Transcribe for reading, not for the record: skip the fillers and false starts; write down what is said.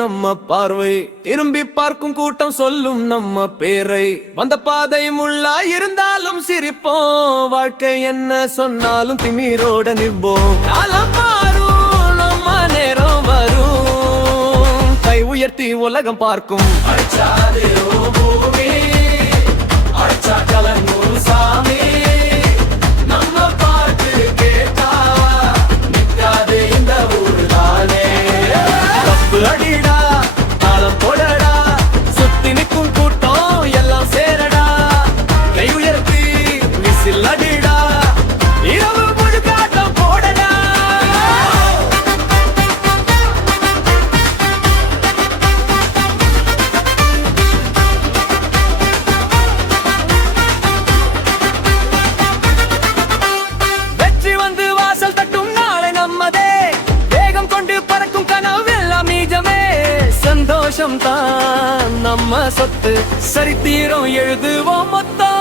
நம்ம பார்வை, திரும்பி பார்க்கும் கூட்டம் சொல்லும் நம்ம பேரை. வந்த பாதை முள்ளா இருந்தாலும் சிரிப்போம், வாழ்க்கை என்ன சொன்னாலும் திமிரோட நிற்போம். காலம் மாறும், நம்ம நேரம் வரும், கை உயர்த்தி உலகம் பார்க்கும். அடிச்சாதே ஓ பூமி, அடிச்சா கலங்கும் சாமி, நம்ம பாட்டு கேட்டா நிக்காதே இந்த ஊரு தானே. தப்பு அடிடா, தாளம் போடடா, சுத்தி நிற்கும் கூட்டம் எல்லாம் சேரடா. கை உயர்த்தி விசில் அடிடா, இரவு முழுக்காட்டம் போடடா. வெற்றி வந்து வாசல் தட்டும் நாளை நம்மதே, வேகம் கொண்டு பறக்கும் கனவு எல்லாம் நிஜமே. சந்தோஷம் தான் நம்ம சொத்து, சரித்திரம் எழுதுவோம் மொத்தம்.